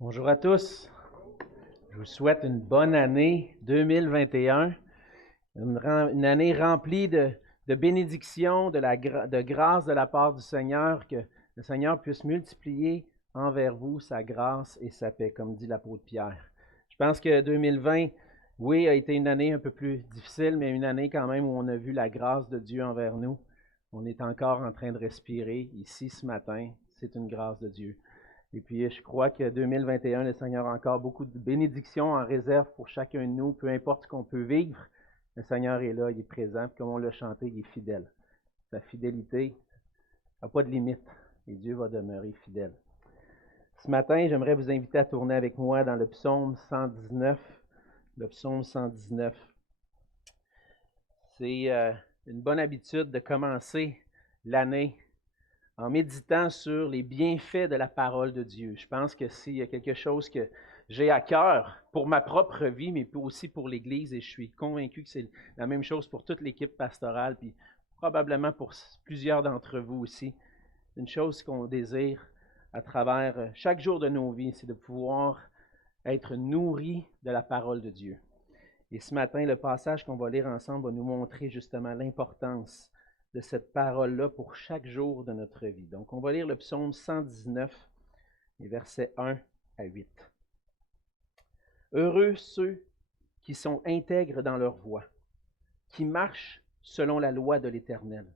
Bonjour à tous. Je vous souhaite une bonne année 2021, une année remplie de bénédictions, de grâce de la part du Seigneur, que le Seigneur puisse multiplier envers vous sa grâce et sa paix, comme dit l'apôtre Pierre. Je pense que 2020, oui, a été une année un peu plus difficile, mais une année quand même où on a vu la grâce de Dieu envers nous. On est encore en train de respirer ici ce matin. C'est une grâce de Dieu. Et puis, je crois que 2021, le Seigneur a encore beaucoup de bénédictions en réserve pour chacun de nous, peu importe ce qu'on peut vivre. Le Seigneur est là, il est présent, puis comme on l'a chanté, il est fidèle. Sa fidélité n'a pas de limite, et Dieu va demeurer fidèle. Ce matin, j'aimerais vous inviter à tourner avec moi dans le psaume 119. Le psaume 119. C'est une bonne habitude de commencer l'année en méditant sur les bienfaits de la parole de Dieu. Je pense que s'il y a quelque chose que j'ai à cœur pour ma propre vie, mais aussi pour l'Église, et je suis convaincu que c'est la même chose pour toute l'équipe pastorale, puis probablement pour plusieurs d'entre vous aussi, une chose qu'on désire à travers chaque jour de nos vies, c'est de pouvoir être nourri de la parole de Dieu. Et ce matin, le passage qu'on va lire ensemble va nous montrer justement l'importance de cette parole-là pour chaque jour de notre vie. Donc, on va lire le psaume 119, les versets 1 à 8. Heureux ceux qui sont intègres dans leur voie, qui marchent selon la loi de l'Éternel.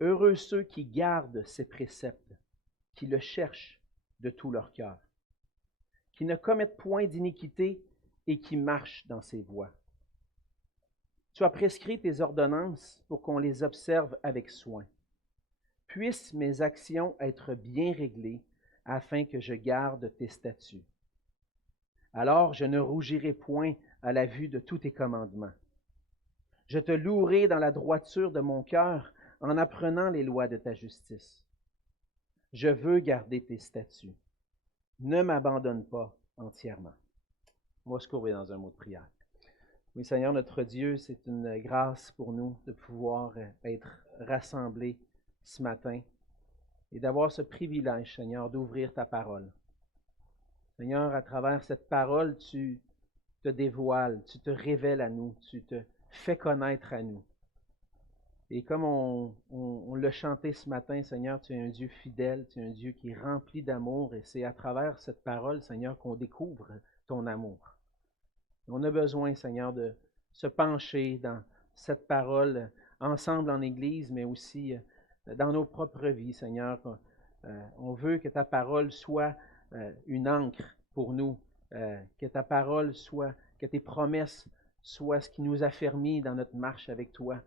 Heureux ceux qui gardent ses préceptes, qui le cherchent de tout leur cœur, qui ne commettent point d'iniquité et qui marchent dans ses voies. Tu as prescrit tes ordonnances pour qu'on les observe avec soin. Puissent mes actions être bien réglées afin que je garde tes statuts. Alors je ne rougirai point à la vue de tous tes commandements. Je te louerai dans la droiture de mon cœur en apprenant les lois de ta justice. Je veux garder tes statuts. Ne m'abandonne pas entièrement. On va se courber dans un mot de prière. Oui, Seigneur, notre Dieu, c'est une grâce pour nous de pouvoir être rassemblés ce matin et d'avoir ce privilège, Seigneur, d'ouvrir ta parole. Seigneur, à travers cette parole, tu te dévoiles, tu te révèles à nous, tu te fais connaître à nous. Et comme on l'a chanté ce matin, Seigneur, tu es un Dieu fidèle, tu es un Dieu qui est rempli d'amour et c'est à travers cette parole, Seigneur, qu'on découvre ton amour. On a besoin, Seigneur, de se pencher dans cette parole ensemble en Église, mais aussi dans nos propres vies, Seigneur. On veut que ta parole soit une encre pour nous, que ta parole soit, que tes promesses soient ce qui nous affermit dans notre marche avec toi.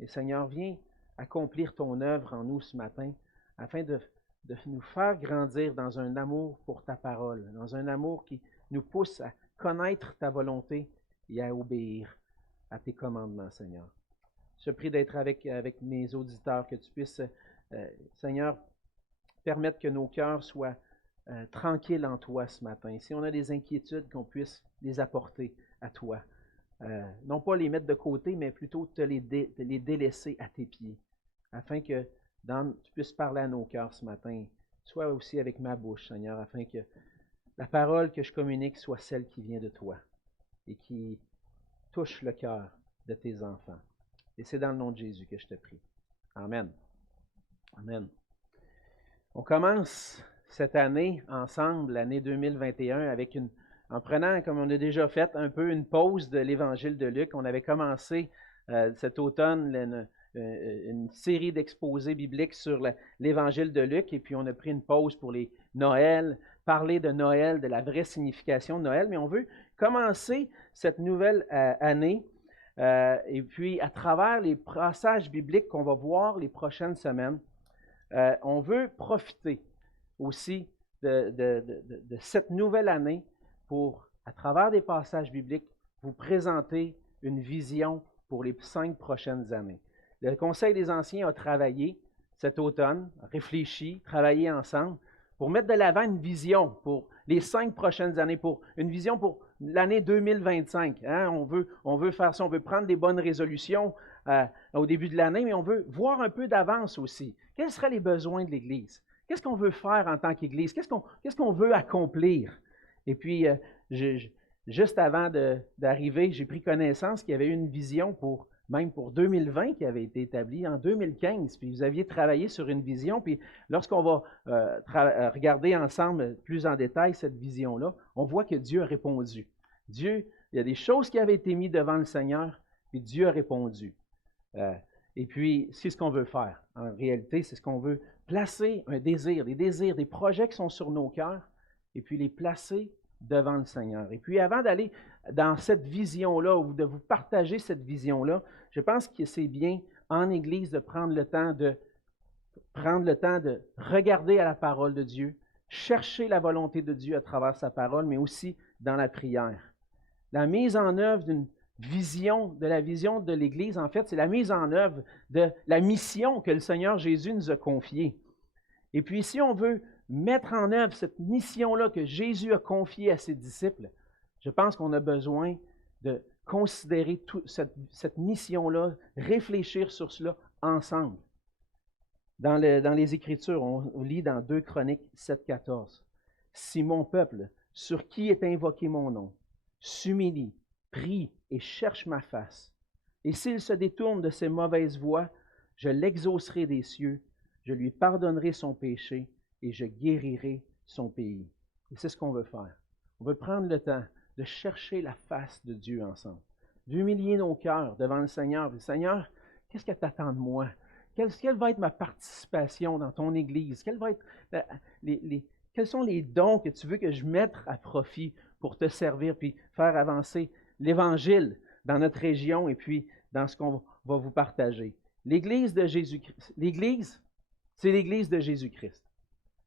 Et Seigneur, viens accomplir ton œuvre en nous ce matin, afin de nous faire grandir dans un amour pour ta parole, dans un amour qui nous pousse à connaître ta volonté et à obéir à tes commandements, Seigneur. Je te prie d'être avec mes auditeurs, que tu puisses, Seigneur, permettre que nos cœurs soient tranquilles en toi ce matin. Si on a des inquiétudes, qu'on puisse les apporter à toi. Non pas les mettre de côté, mais plutôt te les délaisser à tes pieds, afin que tu puisses parler à nos cœurs ce matin. Sois aussi avec ma bouche, Seigneur, afin que la parole que je communique soit celle qui vient de toi et qui touche le cœur de tes enfants. Et c'est dans le nom de Jésus que je te prie. Amen. Amen. On commence cette année ensemble, l'année 2021, en prenant, comme on a déjà fait, un peu une pause de l'Évangile de Luc. On avait commencé cet automne une série d'exposés bibliques sur l'Évangile de Luc, et puis on a pris une pause pour les Noël, parler de Noël, de la vraie signification de Noël, mais on veut commencer cette nouvelle année, et puis à travers les passages bibliques qu'on va voir les prochaines semaines, on veut profiter aussi de cette nouvelle année pour, à travers des passages bibliques, vous présenter une vision pour les 5 prochaines années. Le Conseil des Anciens a travaillé cet automne, réfléchi, travaillé ensemble pour mettre de l'avant une vision pour les 5 prochaines années, pour une vision pour l'année 2025. Hein? On veut faire ça, on veut prendre des bonnes résolutions au début de l'année, mais on veut voir un peu d'avance aussi. Quels seraient les besoins de l'Église? Qu'est-ce qu'on veut faire en tant qu'Église? Qu'est-ce qu'on veut accomplir? Et puis, juste avant d'arriver, j'ai pris connaissance qu'il y avait une vision même pour 2020 qui avait été établie en 2015. Puis vous aviez travaillé sur une vision. Puis lorsqu'on va regarder ensemble plus en détail cette vision-là, on voit que Dieu a répondu. Il y a des choses qui avaient été mises devant le Seigneur, puis Dieu a répondu. Et puis, c'est ce qu'on veut faire. En réalité, c'est ce qu'on veut placer un désir, des projets qui sont sur nos cœurs, et puis les placer devant le Seigneur. Et puis, avant d'aller dans cette vision-là, ou de vous partager cette vision-là, je pense que c'est bien, en Église, de prendre le temps de regarder à la parole de Dieu, chercher la volonté de Dieu à travers sa parole, mais aussi dans la prière. La mise en œuvre de la vision de l'Église, en fait, c'est la mise en œuvre de la mission que le Seigneur Jésus nous a confiée. Et puis, si on veut mettre en œuvre cette mission-là que Jésus a confiée à ses disciples, je pense qu'on a besoin de considérer cette mission-là, réfléchir sur cela ensemble. Dans les Écritures, on lit dans 2 Chroniques 7,14. « Si mon peuple, sur qui est invoqué mon nom, s'humilie, prie et cherche ma face, et s'il se détourne de ses mauvaises voies, je l'exaucerai des cieux, je lui pardonnerai son péché et je guérirai son pays. » Et c'est ce qu'on veut faire. On veut prendre le temps de chercher la face de Dieu ensemble, d'humilier nos cœurs devant le Seigneur. Seigneur, qu'est-ce que tu attends de moi? Quelle va être ma participation dans ton Église? Quels sont les dons que tu veux que je mette à profit pour te servir puis faire avancer l'Évangile dans notre région et puis dans ce qu'on va vous partager? L'Église de Jésus-Christ, c'est l'Église de Jésus-Christ.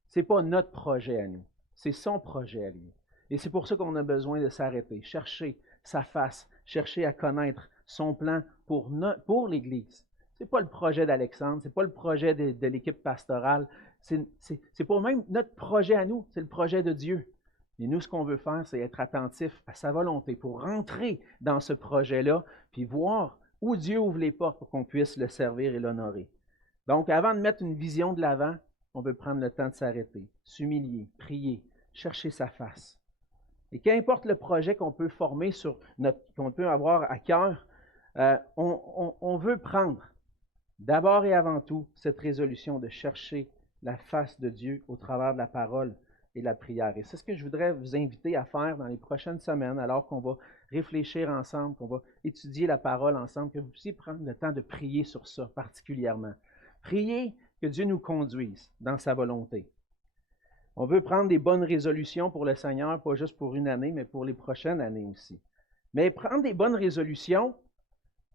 Ce n'est pas notre projet à nous, c'est son projet à lui. Et c'est pour ça qu'on a besoin de s'arrêter, chercher sa face, chercher à connaître son plan pour l'Église. Ce n'est pas le projet d'Alexandre, ce n'est pas le projet de l'équipe pastorale, c'est pas même notre projet à nous, c'est le projet de Dieu. Et nous, ce qu'on veut faire, c'est être attentif à sa volonté pour rentrer dans ce projet-là, puis voir où Dieu ouvre les portes pour qu'on puisse le servir et l'honorer. Donc, avant de mettre une vision de l'avant, on veut prendre le temps de s'arrêter, s'humilier, prier, chercher sa face. Et qu'importe le projet qu'on peut former qu'on peut avoir à cœur, on veut prendre d'abord et avant tout cette résolution de chercher la face de Dieu au travers de la parole et la prière. Et c'est ce que je voudrais vous inviter à faire dans les prochaines semaines, alors qu'on va réfléchir ensemble, qu'on va étudier la parole ensemble, que vous puissiez prendre le temps de prier sur ça particulièrement. Prier que Dieu nous conduise dans sa volonté. On veut prendre des bonnes résolutions pour le Seigneur, pas juste pour une année, mais pour les prochaines années aussi. Mais prendre des bonnes résolutions,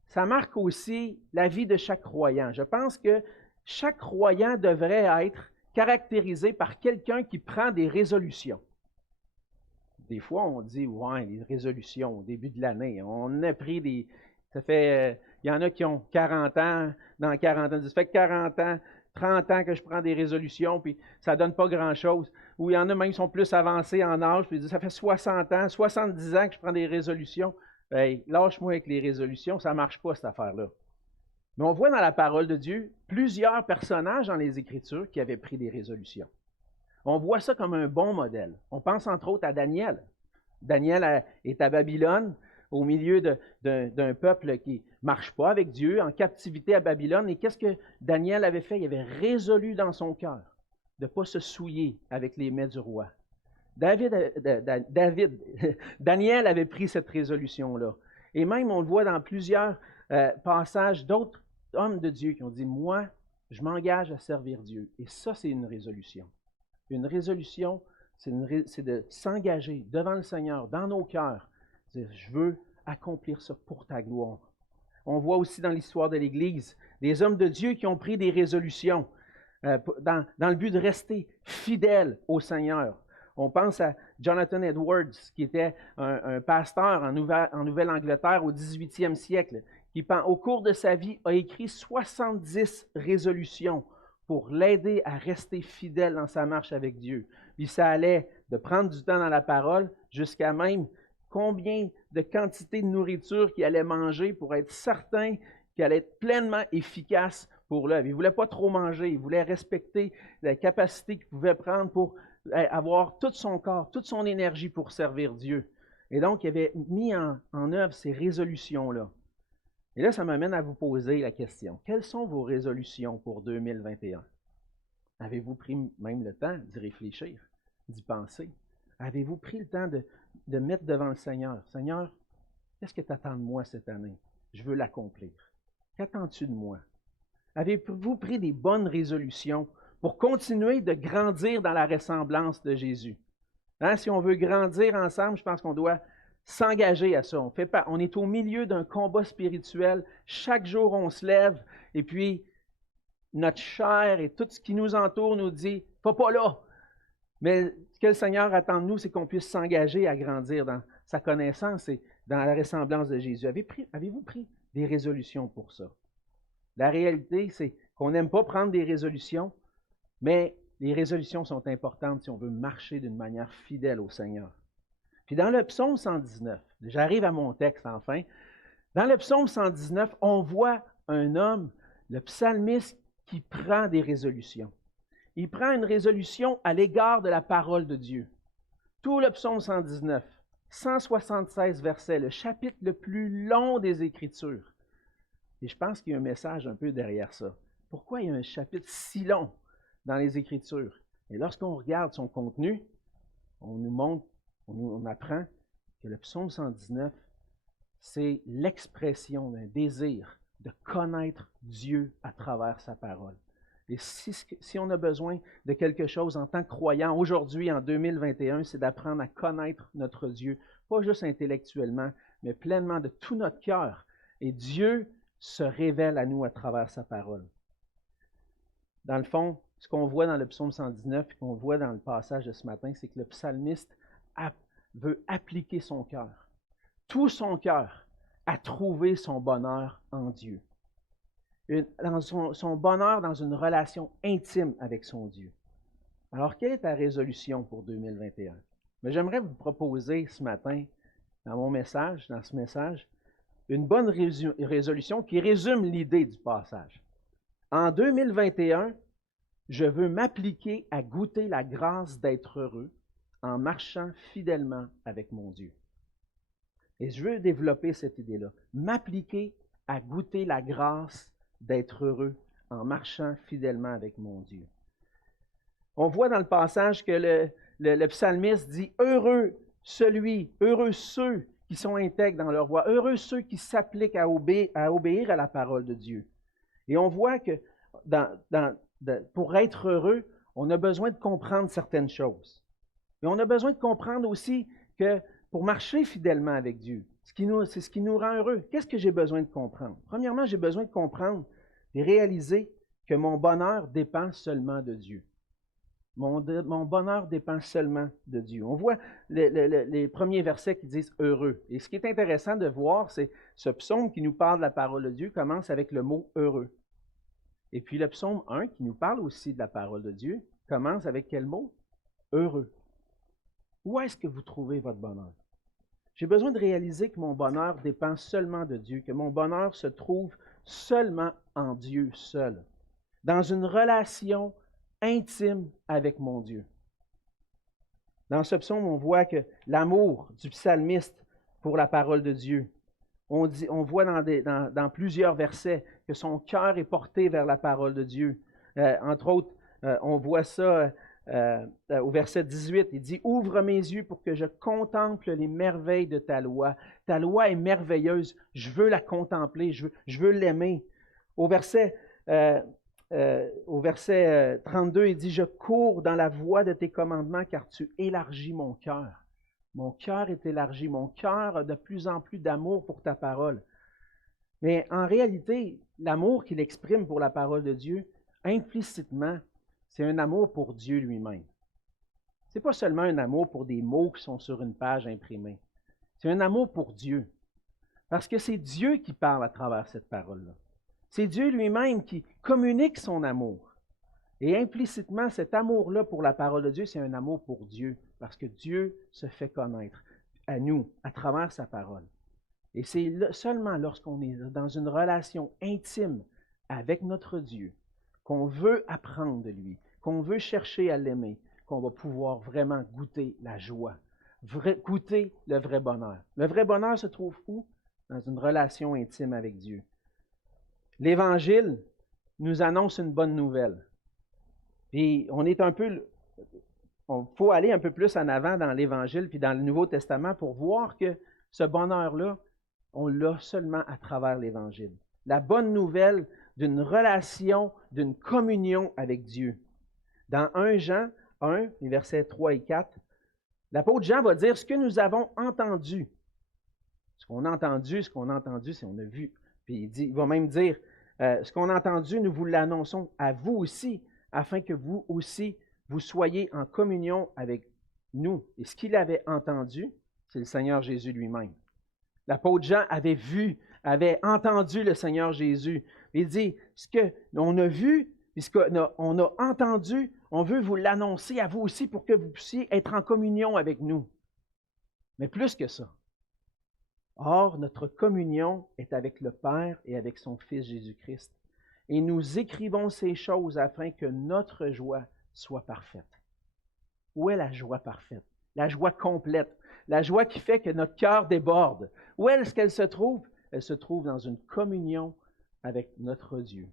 ça marque aussi la vie de chaque croyant. Je pense que chaque croyant devrait être caractérisé par quelqu'un qui prend des résolutions. Des fois, on dit, ouais, les résolutions au début de l'année, on a pris des... il y en a qui ont 40 ans, dans 40 ans, ça fait 40 ans, 30 ans que je prends des résolutions, puis ça ne donne pas grand-chose. Ou il y en a même qui sont plus avancés en âge, puis ils disent, ça fait 60 ans, 70 ans que je prends des résolutions. Hey, lâche-moi avec les résolutions, ça ne marche pas cette affaire-là. Mais on voit dans la parole de Dieu plusieurs personnages dans les Écritures qui avaient pris des résolutions. On voit ça comme un bon modèle. On pense entre autres à Daniel. Daniel est à Babylone, au milieu d'un peuple qui ne marche pas avec Dieu, en captivité à Babylone. Et qu'est-ce que Daniel avait fait? Il avait résolu dans son cœur de ne pas se souiller avec les mets du roi. Daniel avait pris cette résolution-là. Et même, on le voit dans plusieurs passages d'autres hommes de Dieu qui ont dit, moi, je m'engage à servir Dieu. Et ça, c'est une résolution. Une résolution, c'est de s'engager devant le Seigneur, dans nos cœurs. Je veux accomplir ça pour ta gloire. On voit aussi dans l'histoire de l'Église des hommes de Dieu qui ont pris des résolutions dans le but de rester fidèles au Seigneur. On pense à Jonathan Edwards, qui était un pasteur en Nouvelle-Angleterre au 18e siècle, qui, au cours de sa vie, a écrit 70 résolutions pour l'aider à rester fidèle dans sa marche avec Dieu. Puis ça allait de prendre du temps dans la parole jusqu'à même combien de quantité de nourriture qu'il allait manger pour être certain qu'il allait être pleinement efficace pour l'œuvre. Il ne voulait pas trop manger. Il voulait respecter la capacité qu'il pouvait prendre pour avoir tout son corps, toute son énergie pour servir Dieu. Et donc, il avait mis en œuvre ces résolutions-là. Et là, ça m'amène à vous poser la question. Quelles sont vos résolutions pour 2021? Avez-vous pris même le temps d'y réfléchir, d'y penser? Avez-vous pris le temps de mettre devant le Seigneur? Seigneur, qu'est-ce que tu attends de moi cette année? Je veux l'accomplir. Qu'attends-tu de moi? Avez-vous pris des bonnes résolutions pour continuer de grandir dans la ressemblance de Jésus? Hein, si on veut grandir ensemble, je pense qu'on doit s'engager à ça. On est au milieu d'un combat spirituel. Chaque jour, on se lève et puis notre chair et tout ce qui nous entoure nous dit « pas là ». Mais ce que le Seigneur attend de nous, c'est qu'on puisse s'engager à grandir dans sa connaissance et dans la ressemblance de Jésus. Avez-vous pris des résolutions pour ça? La réalité, c'est qu'on n'aime pas prendre des résolutions, mais les résolutions sont importantes si on veut marcher d'une manière fidèle au Seigneur. Puis dans le psaume 119, j'arrive à mon texte enfin, dans le psaume 119, on voit un homme, le psalmiste, qui prend des résolutions. Il prend une résolution à l'égard de la parole de Dieu. Tout le psaume 119, 176 versets, le chapitre le plus long des Écritures. Et je pense qu'il y a un message un peu derrière ça. Pourquoi il y a un chapitre si long dans les Écritures? Et lorsqu'on regarde son contenu, on nous montre, on apprend que le psaume 119, c'est l'expression d'un désir de connaître Dieu à travers sa parole. Et si on a besoin de quelque chose en tant que croyant, aujourd'hui, en 2021, c'est d'apprendre à connaître notre Dieu, pas juste intellectuellement, mais pleinement de tout notre cœur. Et Dieu se révèle à nous à travers sa parole. Dans le fond, ce qu'on voit dans le psaume 119 et qu'on voit dans le passage de ce matin, c'est que le psalmiste veut appliquer son cœur, tout son cœur, à trouver son bonheur en Dieu. Dans son bonheur dans une relation intime avec son Dieu. Alors, quelle est ta résolution pour 2021? Mais j'aimerais vous proposer ce matin, dans ce message, une bonne résolution qui résume l'idée du passage. En 2021, je veux m'appliquer à goûter la grâce d'être heureux en marchant fidèlement avec mon Dieu. Et je veux développer cette idée-là. M'appliquer à goûter la grâce d'être heureux en marchant fidèlement avec mon Dieu. On voit dans le passage que le psalmiste dit « Heureux ceux qui sont intègres dans leur voie, heureux ceux qui s'appliquent à obéir à la parole de Dieu. » Et on voit que pour être heureux, on a besoin de comprendre certaines choses. Et on a besoin de comprendre aussi que pour marcher fidèlement avec Dieu, c'est ce qui nous rend heureux. Qu'est-ce que j'ai besoin de comprendre? Premièrement, j'ai besoin de comprendre et réaliser que mon bonheur dépend seulement de Dieu. Mon bonheur dépend seulement de Dieu. On voit les premiers versets qui disent « heureux ». Et ce qui est intéressant de voir, c'est ce psaume qui nous parle de la parole de Dieu commence avec le mot « heureux ». Et puis le psaume 1, qui nous parle aussi de la parole de Dieu, commence avec quel mot? « Heureux ». Où est-ce que vous trouvez votre bonheur? J'ai besoin de réaliser que mon bonheur dépend seulement de Dieu, que mon bonheur se trouve seulement en Dieu seul, dans une relation intime avec mon Dieu. Dans ce psaume, on voit que l'amour du psalmiste pour la parole de Dieu, on voit dans plusieurs versets que son cœur est porté vers la parole de Dieu. Entre autres, on voit ça au verset 18, il dit « Ouvre mes yeux pour que je contemple les merveilles de ta loi. Ta loi est merveilleuse, je veux la contempler, je veux l'aimer. » Au verset 32, il dit « Je cours dans la voie de tes commandements car tu élargis mon cœur. » Mon cœur est élargi, mon cœur a de plus en plus d'amour pour ta parole. Mais en réalité, l'amour qu'il exprime pour la parole de Dieu, implicitement, c'est un amour pour Dieu lui-même. Ce n'est pas seulement un amour pour des mots qui sont sur une page imprimée. C'est un amour pour Dieu. Parce que c'est Dieu qui parle à travers cette parole-là. C'est Dieu lui-même qui communique son amour. Et implicitement, cet amour-là pour la parole de Dieu, c'est un amour pour Dieu. Parce que Dieu se fait connaître à nous, à travers sa parole. Et c'est seulement lorsqu'on est dans une relation intime avec notre Dieu, qu'on veut apprendre de lui, qu'on veut chercher à l'aimer, qu'on va pouvoir vraiment goûter la joie, goûter le vrai bonheur. Le vrai bonheur se trouve où? Dans une relation intime avec Dieu. L'Évangile nous annonce une bonne nouvelle. Puis faut aller un peu plus en avant dans l'Évangile puis dans le Nouveau Testament pour voir que ce bonheur-là, on l'a seulement à travers l'Évangile. La bonne nouvelle d'une relation, d'une communion avec Dieu. Dans 1 Jean 1, les versets 3 et 4, l'apôtre Jean va dire ce que nous avons entendu. Ce qu'on a entendu, c'est on a vu. Puis il va même dire, ce qu'on a entendu, nous vous l'annonçons à vous aussi, afin que vous aussi, vous soyez en communion avec nous. Et ce qu'il avait entendu, c'est le Seigneur Jésus lui-même. L'apôtre Jean avait entendu le Seigneur Jésus. Il dit, ce qu'on a vu, puis ce qu'on a entendu, on veut vous l'annoncer à vous aussi pour que vous puissiez être en communion avec nous. Mais plus que ça. Or, notre communion est avec le Père et avec son Fils Jésus-Christ. Et nous écrivons ces choses afin que notre joie soit parfaite. Où est la joie parfaite? La joie complète. La joie qui fait que notre cœur déborde. Où est-ce qu'elle se trouve? Elle se trouve dans une communion avec notre Dieu,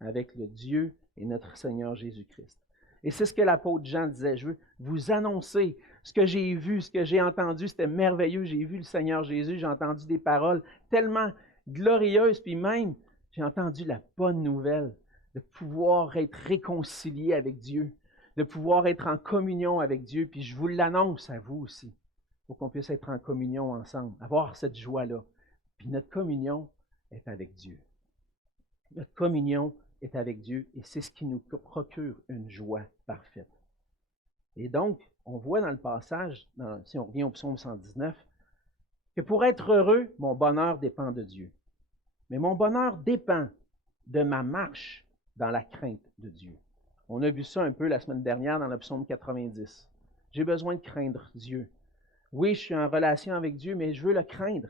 avec le Dieu et notre Seigneur Jésus-Christ. Et c'est ce que l'apôtre Jean disait. Je veux vous annoncer ce que j'ai vu, ce que j'ai entendu. C'était merveilleux. J'ai vu le Seigneur Jésus. J'ai entendu des paroles tellement glorieuses. Puis même, j'ai entendu la bonne nouvelle de pouvoir être réconcilié avec Dieu, de pouvoir être en communion avec Dieu. Puis je vous l'annonce à vous aussi, pour qu'on puisse être en communion ensemble, avoir cette joie-là. Puis notre communion est avec Dieu. Notre communion est avec Dieu et c'est ce qui nous procure une joie parfaite. Et donc, on voit dans le passage, si on revient au psaume 119, que pour être heureux, mon bonheur dépend de Dieu. Mais mon bonheur dépend de ma marche dans la crainte de Dieu. On a vu ça un peu la semaine dernière dans le psaume 90. J'ai besoin de craindre Dieu. Oui, je suis en relation avec Dieu, mais je veux le craindre.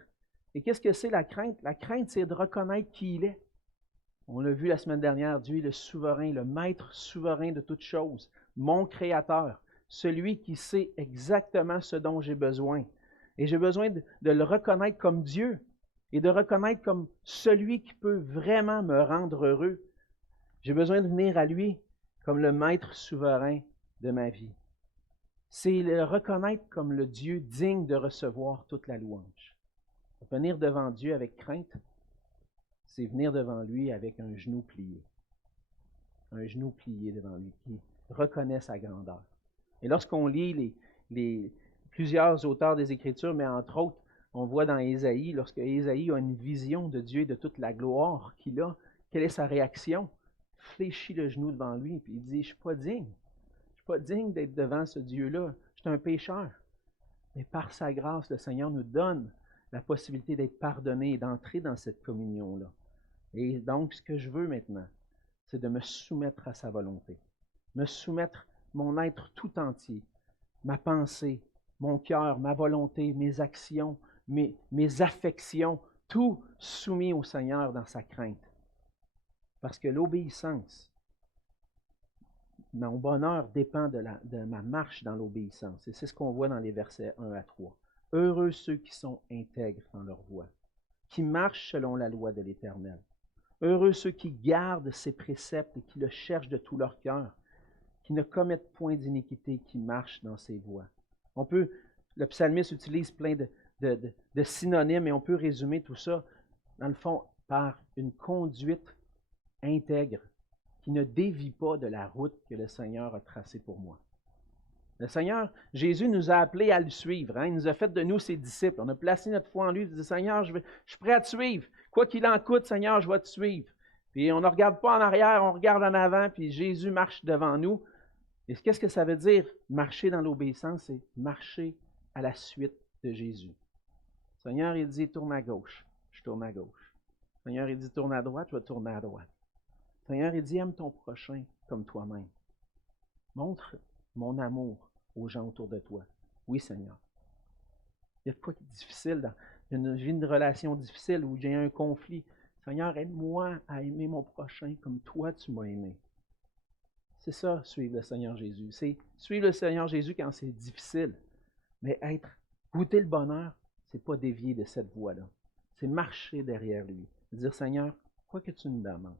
Et qu'est-ce que c'est la crainte? La crainte, c'est de reconnaître qui il est. On l'a vu la semaine dernière, Dieu est le souverain, le maître souverain de toutes choses, mon créateur, celui qui sait exactement ce dont j'ai besoin. Et j'ai besoin de le reconnaître comme Dieu et de reconnaître comme celui qui peut vraiment me rendre heureux. J'ai besoin de venir à lui comme le maître souverain de ma vie. C'est le reconnaître comme le Dieu digne de recevoir toute la louange. Venir devant Dieu avec crainte, c'est venir devant lui avec un genou plié. Un genou plié devant lui, qui reconnaît sa grandeur. Et lorsqu'on lit plusieurs auteurs des Écritures, mais entre autres, on voit dans Ésaïe, lorsque Ésaïe a une vision de Dieu et de toute la gloire qu'il a, quelle est sa réaction? Il fléchit le genou devant lui, puis il dit, je ne suis pas digne. Je ne suis pas digne d'être devant ce Dieu-là. Je suis un pécheur. Mais par sa grâce, le Seigneur nous donne la possibilité d'être pardonné et d'entrer dans cette communion-là. Et donc, ce que je veux maintenant, c'est de me soumettre à sa volonté. Me soumettre mon être tout entier, ma pensée, mon cœur, ma volonté, mes actions, mes affections, tout soumis au Seigneur dans sa crainte. Parce que l'obéissance, mon bonheur dépend de ma marche dans l'obéissance. Et c'est ce qu'on voit dans les versets 1 à 3. Heureux ceux qui sont intègres dans leur voie, qui marchent selon la loi de l'Éternel. Heureux ceux qui gardent ses préceptes et qui le cherchent de tout leur cœur, qui ne commettent point d'iniquité, qui marchent dans ses voies. Le psalmiste utilise plein de synonymes et on peut résumer tout ça, dans le fond, par une conduite intègre qui ne dévie pas de la route que le Seigneur a tracée pour moi. Le Seigneur, Jésus nous a appelés à le suivre. Il nous a fait de nous ses disciples. On a placé notre foi en lui. Il dit, Seigneur, je suis prêt à te suivre. Quoi qu'il en coûte, Seigneur, je vais te suivre. Puis on ne regarde pas en arrière, on regarde en avant, puis Jésus marche devant nous. Et qu'est-ce que ça veut dire, marcher dans l'obéissance? C'est marcher à la suite de Jésus. Le Seigneur, il dit, tourne à gauche. Je tourne à gauche. Le Seigneur, il dit, tourne à droite. Je vais tourner à droite. Le Seigneur, il dit, aime ton prochain comme toi-même. Montre mon amour aux gens autour de toi. Oui, Seigneur. Il y a de quoi qui est difficile. J'ai une relation difficile où j'ai un conflit. Seigneur, aide-moi à aimer mon prochain comme toi tu m'as aimé. C'est ça, suivre le Seigneur Jésus. C'est suivre le Seigneur Jésus quand c'est difficile. Mais goûter le bonheur, c'est pas dévier de cette voie-là. C'est marcher derrière lui. Dire, Seigneur, quoi que tu me demandes,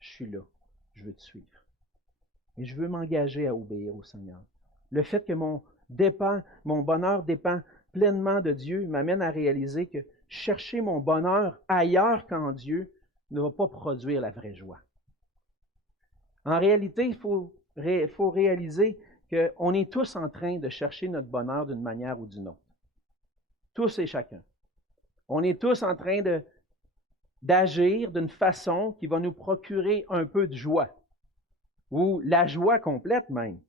je suis là, je veux te suivre. Et je veux m'engager à obéir au Seigneur. Le fait que mon bonheur dépend pleinement de Dieu m'amène à réaliser que chercher mon bonheur ailleurs qu'en Dieu ne va pas produire la vraie joie. En réalité, il faut réaliser qu'on est tous en train de chercher notre bonheur d'une manière ou d'une autre. Tous et chacun. On est tous en train d'agir d'une façon qui va nous procurer un peu de joie, ou la joie complète même.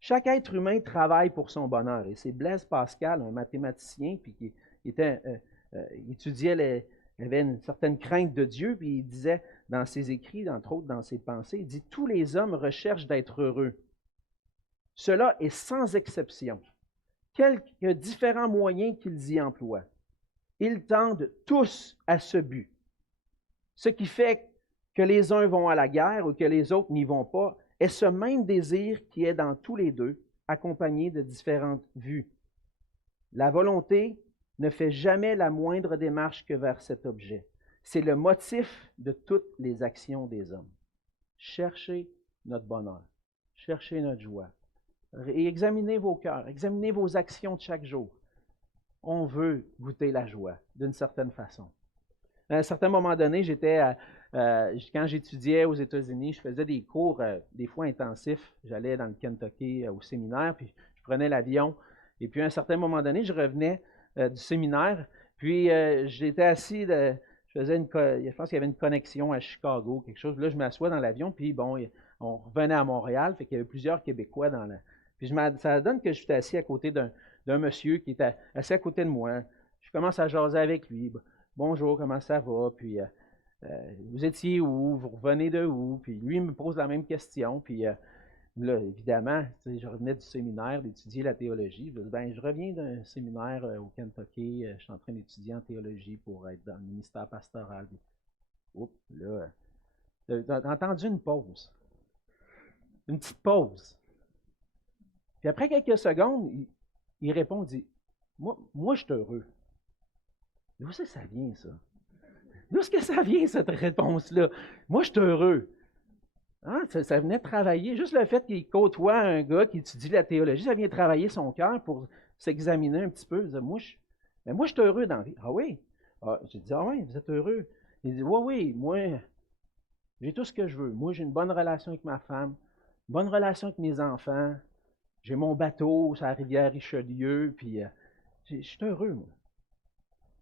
Chaque être humain travaille pour son bonheur. Et c'est Blaise Pascal, un mathématicien, puis qui étudiait, il avait une certaine crainte de Dieu, puis il disait dans ses écrits, entre autres dans ses pensées, il dit « Tous les hommes recherchent d'être heureux. Cela est sans exception. Quelques différents moyens qu'ils y emploient. Ils tendent tous à ce but. Ce qui fait que les uns vont à la guerre ou que les autres n'y vont pas, est ce même désir qui est dans tous les deux, accompagné de différentes vues. La volonté ne fait jamais la moindre démarche que vers cet objet. C'est le motif de toutes les actions des hommes. Cherchez notre bonheur, cherchez notre joie. Et examinez vos cœurs, examinez vos actions de chaque jour. On veut goûter la joie d'une certaine façon. À un certain moment donné, quand j'étudiais aux États-Unis, je faisais des cours, des fois intensifs. J'allais dans le Kentucky au séminaire, puis je prenais l'avion. Et puis à un certain moment donné, je revenais du séminaire, puis j'étais assis, je pense qu'il y avait une connexion à Chicago, quelque chose. Là, je m'assois dans l'avion, puis bon, on revenait à Montréal, fait qu'il y avait plusieurs Québécois dans la... Puis ça donne que j'étais assis à côté d'un monsieur qui était assis à côté de moi. Je commence à jaser avec lui. Bonjour, comment ça va? Puis, vous étiez où? Vous revenez de où? Puis, lui, il me pose la même question. Puis, là, évidemment, je revenais du séminaire d'étudier la théologie. Je reviens d'un séminaire au Kentucky. Je suis en train d'étudier en théologie pour être dans le ministère pastoral. Oups, là, t'as entendu une pause. Une petite pause. Puis, après quelques secondes, il répond, il dit, moi, je suis heureux. D'où est-ce que ça vient, ça? D'où est-ce que ça vient, cette réponse-là? Moi, je suis heureux. Hein? Ça venait travailler. Juste le fait qu'il côtoie un gars qui étudie la théologie, ça vient travailler son cœur pour s'examiner un petit peu. Moi, je suis heureux dans la vie. Ah oui? J'ai dit, ah oui, vous êtes heureux. Il dit, oui, moi, j'ai tout ce que je veux. Moi, j'ai une bonne relation avec ma femme, une bonne relation avec mes enfants. J'ai mon bateau sur la rivière Richelieu, puis je suis heureux, moi.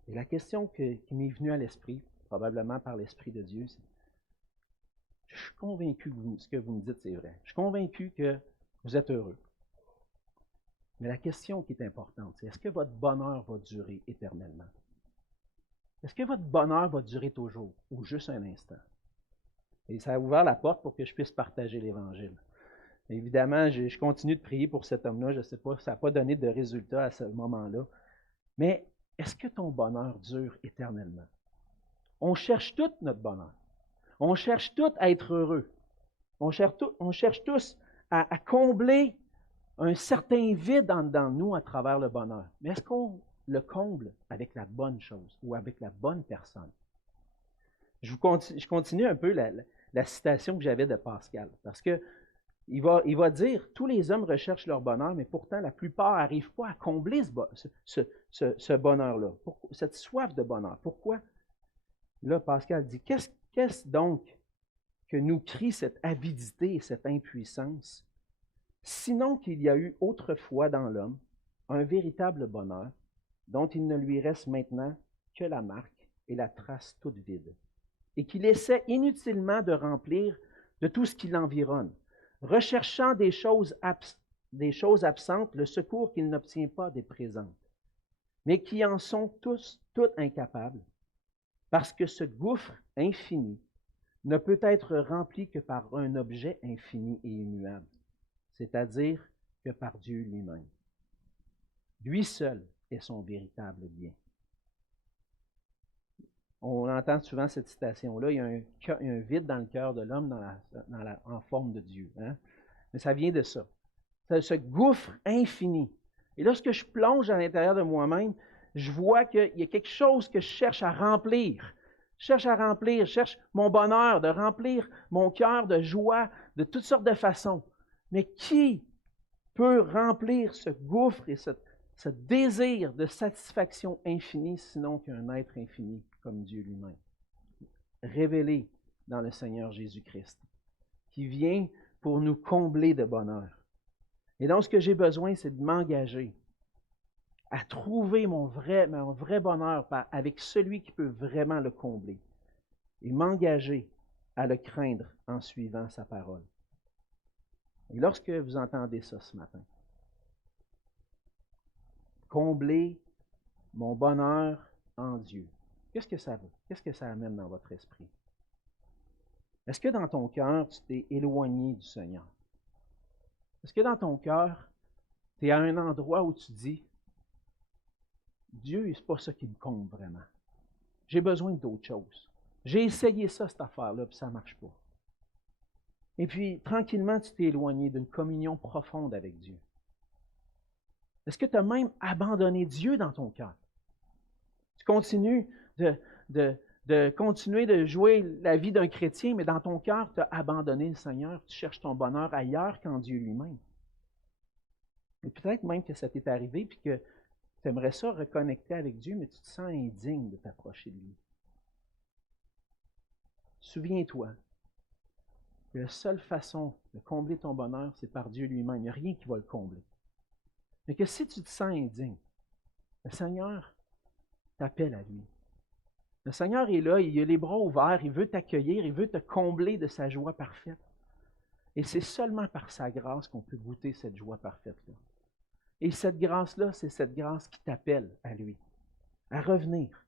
Et la question qui m'est venue à l'esprit, probablement par l'Esprit de Dieu, c'est je suis convaincu que ce que vous me dites, c'est vrai. Je suis convaincu que vous êtes heureux. Mais la question qui est importante, c'est est-ce que votre bonheur va durer éternellement? Est-ce que votre bonheur va durer toujours ou juste un instant? Et ça a ouvert la porte pour que je puisse partager l'Évangile. Évidemment, je continue de prier pour cet homme-là. Je ne sais pas, ça n'a pas donné de résultat à ce moment-là. Mais est-ce que ton bonheur dure éternellement? On cherche tout notre bonheur. On cherche tous à être heureux. On cherche tous à combler un certain vide en dedans de nous à travers le bonheur. Mais est-ce qu'on le comble avec la bonne chose ou avec la bonne personne? Je continue un peu la citation que j'avais de Pascal, parce que il va dire « Tous les hommes recherchent leur bonheur, mais pourtant la plupart n'arrivent pas à combler ce bonheur-là, cette soif de bonheur. » Pourquoi? Là, Pascal dit « Qu'est-ce donc que nous crie cette avidité et cette impuissance, sinon qu'il y a eu autrefois dans l'homme un véritable bonheur dont il ne lui reste maintenant que la marque et la trace toute vide, et qu'il essaie inutilement de remplir de tout ce qui l'environne, recherchant des choses absentes le secours qu'il n'obtient pas des présentes, mais qui en sont toutes incapables, parce que ce gouffre infini ne peut être rempli que par un objet infini et immuable, c'est-à-dire que par Dieu lui-même. Lui seul est son véritable bien. On entend souvent cette citation-là, il y a un vide dans le cœur de l'homme en forme de Dieu. Hein? Mais ça vient de ça. C'est ce gouffre infini. Et lorsque je plonge à l'intérieur de moi-même, je vois qu'il y a quelque chose que je cherche à remplir. Je cherche mon bonheur, de remplir mon cœur de joie de toutes sortes de façons. Mais qui peut remplir ce gouffre et ce désir de satisfaction infinie, sinon qu'un être infini comme Dieu lui-même, révélé dans le Seigneur Jésus-Christ, qui vient pour nous combler de bonheur. Et donc, ce que j'ai besoin, c'est de m'engager à trouver mon vrai bonheur avec celui qui peut vraiment le combler et m'engager à le craindre en suivant sa parole. Et lorsque vous entendez ça ce matin, combler mon bonheur en Dieu, qu'est-ce que ça veut? Qu'est-ce que ça amène dans votre esprit? Est-ce que dans ton cœur, tu t'es éloigné du Seigneur? Est-ce que dans ton cœur, tu es à un endroit où tu dis, Dieu, c'est pas ça qui me compte vraiment. J'ai besoin d'autre chose. J'ai essayé ça, cette affaire-là, puis ça ne marche pas. Et puis, tranquillement, tu t'es éloigné d'une communion profonde avec Dieu. Est-ce que tu as même abandonné Dieu dans ton cœur? Tu continues continuer de jouer la vie d'un chrétien, mais dans ton cœur, tu as abandonné le Seigneur. Tu cherches ton bonheur ailleurs qu'en Dieu lui-même. Et peut-être même que ça t'est arrivé, puis que tu aimerais ça reconnecter avec Dieu, mais tu te sens indigne de t'approcher de lui. Souviens-toi que la seule façon de combler ton bonheur, c'est par Dieu lui-même. Il n'y a rien qui va le combler. Mais que si tu te sens indigne, le Seigneur t'appelle à lui. Le Seigneur est là, il a les bras ouverts, il veut t'accueillir, il veut te combler de sa joie parfaite. Et c'est seulement par sa grâce qu'on peut goûter cette joie parfaite-là. Et cette grâce-là, c'est cette grâce qui t'appelle à lui, à revenir,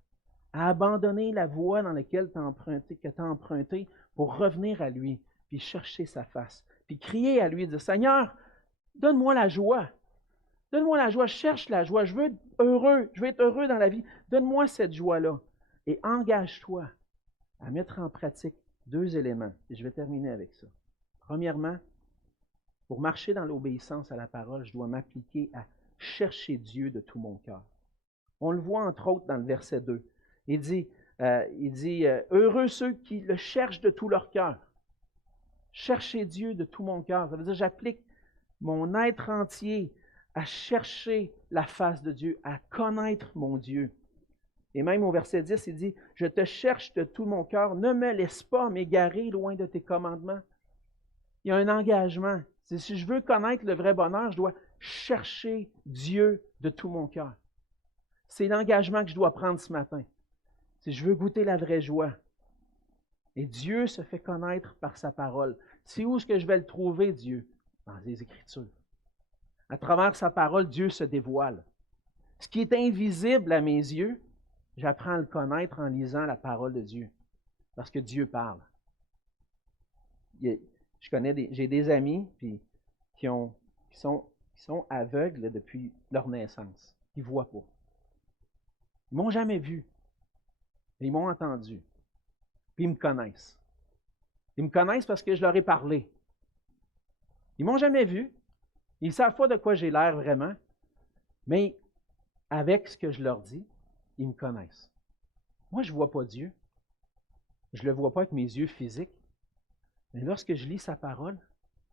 à abandonner la voie dans laquelle tu as emprunté pour revenir à lui, puis chercher sa face, puis crier à lui, dire, Seigneur, donne-moi la joie. Donne-moi la joie, je cherche la joie, je veux être heureux dans la vie. Donne-moi cette joie-là. Et engage-toi à mettre en pratique 2 éléments. Et je vais terminer avec ça. Premièrement, pour marcher dans l'obéissance à la parole, je dois m'appliquer à chercher Dieu de tout mon cœur. On le voit entre autres dans le verset 2. Il dit heureux ceux qui le cherchent de tout leur cœur. Chercher Dieu de tout mon cœur. Ça veut dire j'applique mon être entier à chercher la face de Dieu, à connaître mon Dieu. Et même au verset 10, il dit, « Je te cherche de tout mon cœur, ne me laisse pas m'égarer loin de tes commandements. » Il y a un engagement. Si je veux connaître le vrai bonheur, je dois chercher Dieu de tout mon cœur. C'est l'engagement que je dois prendre ce matin. Si je veux goûter la vraie joie. Et Dieu se fait connaître par sa parole. C'est où est-ce que je vais le trouver, Dieu? Dans les Écritures. À travers sa parole, Dieu se dévoile. Ce qui est invisible à mes yeux, j'apprends à le connaître en lisant la parole de Dieu. Parce que Dieu parle. J'ai des amis qui sont aveugles depuis leur naissance. Ils ne voient pas. Ils ne m'ont jamais vu. Ils m'ont entendu. Puis ils me connaissent. Ils me connaissent parce que je leur ai parlé. Ils ne m'ont jamais vu. Ils ne savent pas de quoi j'ai l'air vraiment. Mais avec ce que je leur dis, ils me connaissent. Moi, je ne vois pas Dieu. Je ne le vois pas avec mes yeux physiques. Mais lorsque je lis sa parole,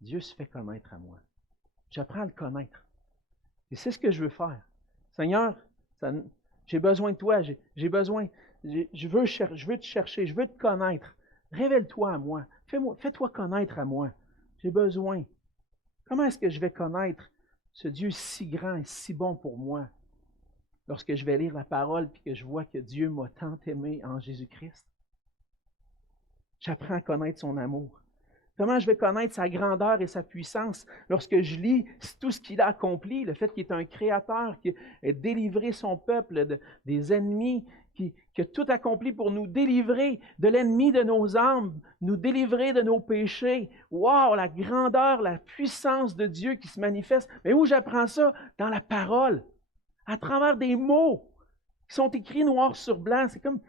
Dieu se fait connaître à moi. J'apprends à le connaître. Et c'est ce que je veux faire. Seigneur, j'ai besoin de toi. Je veux te chercher. Je veux te connaître. Révèle-toi à moi. Fais-toi connaître à moi. J'ai besoin. Comment est-ce que je vais connaître ce Dieu si grand et si bon pour moi? Lorsque je vais lire la parole et que je vois que Dieu m'a tant aimé en Jésus-Christ. J'apprends à connaître son amour. Comment je vais connaître sa grandeur et sa puissance lorsque je lis tout ce qu'il a accompli, le fait qu'il est un créateur, qui a délivré son peuple des ennemis, qui a tout accompli pour nous délivrer de l'ennemi de nos âmes, nous délivrer de nos péchés. Wow, la grandeur, la puissance de Dieu qui se manifeste. Mais où j'apprends ça? Dans la parole. À travers des mots qui sont écrits noir sur blanc. C'est comme,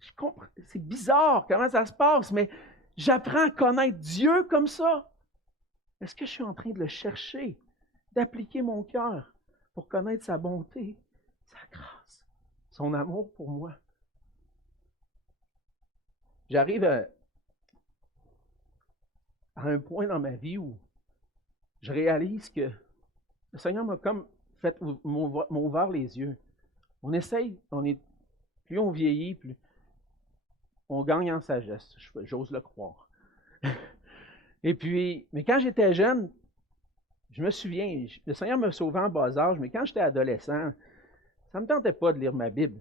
Je comprends, c'est bizarre comment ça se passe, mais j'apprends à connaître Dieu comme ça. Est-ce que je suis en train de le chercher, d'appliquer mon cœur pour connaître sa bonté, sa grâce, son amour pour moi? J'arrive à un point dans ma vie où je réalise que le Seigneur m'a comme m'a ouvert les yeux. On essaye, plus on vieillit, plus on gagne en sagesse, j'ose le croire. Et puis, mais quand j'étais jeune, je me souviens, le Seigneur m'a sauvé en bas âge, mais quand j'étais adolescent, ça ne me tentait pas de lire ma Bible.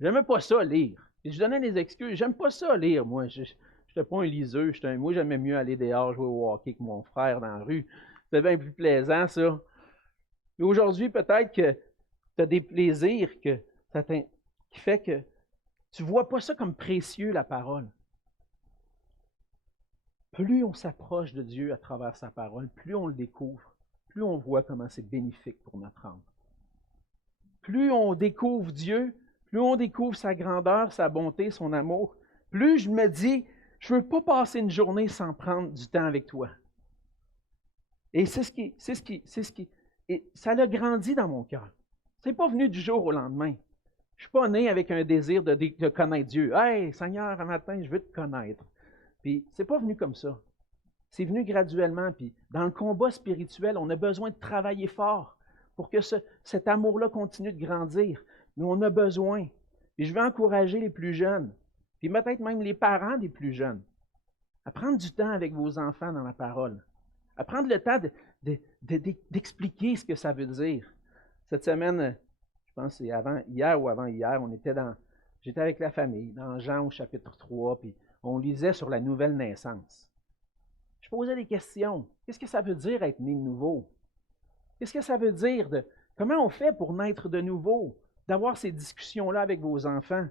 J'aimais pas ça lire. Et je donnais des excuses. J'aime pas ça lire, moi. Je n'étais pas un liseux. Moi, j'aimais mieux aller dehors jouer au hockey avec mon frère dans la rue. C'était bien plus plaisant, ça. Mais aujourd'hui, peut-être que tu as des plaisirs qui fait que tu ne vois pas ça comme précieux, la parole. Plus on s'approche de Dieu à travers sa parole, plus on le découvre, plus on voit comment c'est bénéfique pour notre âme. Plus on découvre Dieu, plus on découvre sa grandeur, sa bonté, son amour, plus je me dis, je ne veux pas passer une journée sans prendre du temps avec toi. Et et ça l'a grandi dans mon cœur. C'est pas venu du jour au lendemain. Je ne suis pas né avec un désir de connaître Dieu. Hey, Seigneur, un matin, je veux te connaître. Puis, c'est pas venu comme ça. C'est venu graduellement. Puis, dans le combat spirituel, on a besoin de travailler fort pour que cet amour-là continue de grandir. Mais on a besoin. Et je veux encourager les plus jeunes, puis peut-être même les parents des plus jeunes, à prendre du temps avec vos enfants dans la parole. À prendre le temps d'expliquer ce que ça veut dire. Cette semaine, je pense que c'est hier ou avant-hier, j'étais avec la famille, dans Jean au chapitre 3, puis on lisait sur la nouvelle naissance. Je posais des questions. Qu'est-ce que ça veut dire être né de nouveau? Qu'est-ce que ça veut dire comment on fait pour naître de nouveau? D'avoir ces discussions-là avec vos enfants.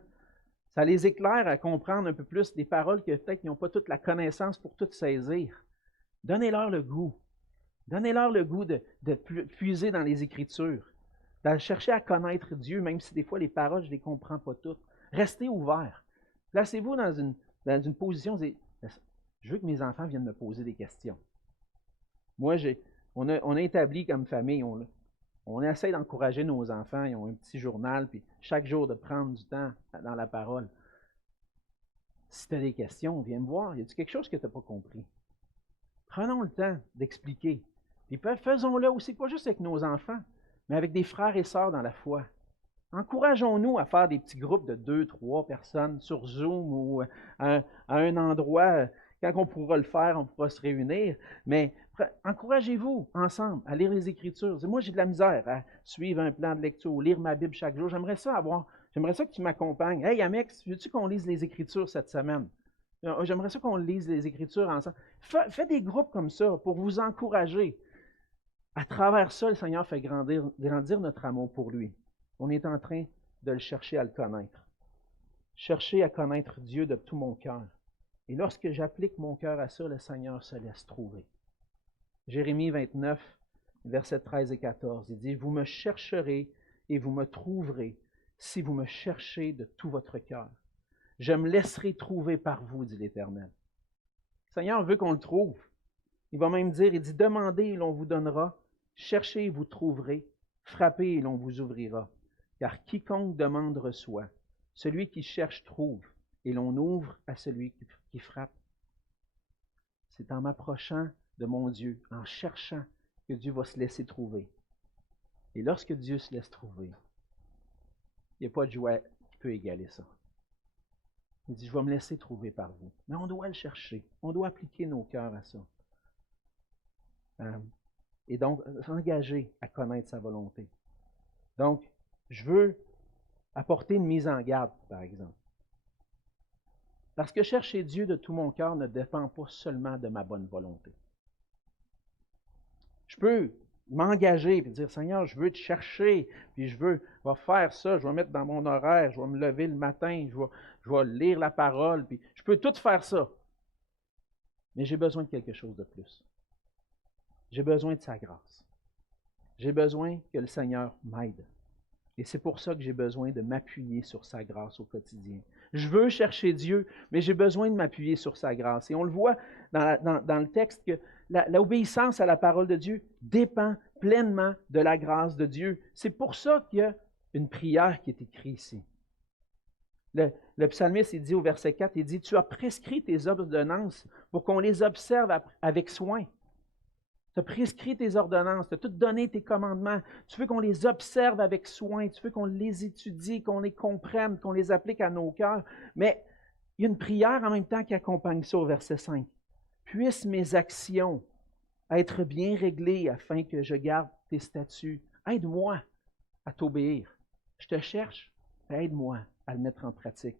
Ça les éclaire à comprendre un peu plus des paroles que peut-être ils n'ont pas toute la connaissance pour tout saisir. Donnez-leur le goût. Donnez-leur le goût de puiser dans les Écritures, de chercher à connaître Dieu, même si des fois les paroles, je ne les comprends pas toutes. Restez ouverts. Placez-vous dans une position, je veux que mes enfants viennent me poser des questions. Moi, on a établi comme famille, on essaie d'encourager nos enfants, ils ont un petit journal, puis chaque jour de prendre du temps dans la parole. Si tu as des questions, viens me voir. Y a-t-il quelque chose que tu n'as pas compris? Prenons le temps d'expliquer. Puis faisons-le aussi, pas juste avec nos enfants, mais avec des frères et sœurs dans la foi. Encourageons-nous à faire des petits groupes de 2, 3 personnes sur Zoom ou à un endroit. Quand on pourra le faire, on pourra se réunir. Mais encouragez-vous ensemble à lire les Écritures. Moi, j'ai de la misère à suivre un plan de lecture, lire ma Bible chaque jour. J'aimerais ça que tu m'accompagnes. Hey, Amex, veux-tu qu'on lise les Écritures cette semaine? J'aimerais ça qu'on lise les Écritures ensemble. Faites des groupes comme ça pour vous encourager. À travers ça, le Seigneur fait grandir notre amour pour lui. On est en train de le chercher à le connaître. Chercher à connaître Dieu de tout mon cœur. Et lorsque j'applique mon cœur à ça, le Seigneur se laisse trouver. Jérémie 29, versets 13 et 14, il dit, « Vous me chercherez et vous me trouverez si vous me cherchez de tout votre cœur. Je me laisserai trouver par vous, dit l'Éternel. » Le Seigneur veut qu'on le trouve. Il va même dire, il dit, « Demandez et l'on vous donnera, cherchez et vous trouverez, frappez et l'on vous ouvrira. Car quiconque demande reçoit, celui qui cherche trouve, et l'on ouvre à celui qui frappe. » C'est en m'approchant de mon Dieu, en cherchant, que Dieu va se laisser trouver. Et lorsque Dieu se laisse trouver, il n'y a pas de joie qui peut égaler ça. Il dit, je vais me laisser trouver par vous. Mais on doit le chercher. On doit appliquer nos cœurs à ça. Et donc, s'engager à connaître sa volonté. Donc, je veux apporter une mise en garde, par exemple. Parce que chercher Dieu de tout mon cœur ne dépend pas seulement de ma bonne volonté. Je peux m'engager et dire, Seigneur, je veux te chercher, puis je vais faire ça, je vais mettre dans mon horaire, je vais me lever le matin, je vais lire la parole, puis je peux tout faire ça. Mais j'ai besoin de quelque chose de plus. J'ai besoin de sa grâce. J'ai besoin que le Seigneur m'aide. Et c'est pour ça que j'ai besoin de m'appuyer sur sa grâce au quotidien. Je veux chercher Dieu, mais j'ai besoin de m'appuyer sur sa grâce. Et on le voit dans le texte que l'obéissance à la parole de Dieu dépend pleinement de la grâce de Dieu. C'est pour ça qu'il y a une prière qui est écrite ici. Le psalmiste, il dit au verset 4, il dit « Tu as prescrit tes ordonnances pour qu'on les observe avec soin. » Tu as prescrit tes ordonnances, tu as tout donné tes commandements. Tu veux qu'on les observe avec soin, tu veux qu'on les étudie, qu'on les comprenne, qu'on les applique à nos cœurs. Mais il y a une prière en même temps qui accompagne ça au verset 5. « Puissent mes actions être bien réglées afin que je garde tes statuts. Aide-moi à t'obéir. Je te cherche, aide-moi à le mettre en pratique. »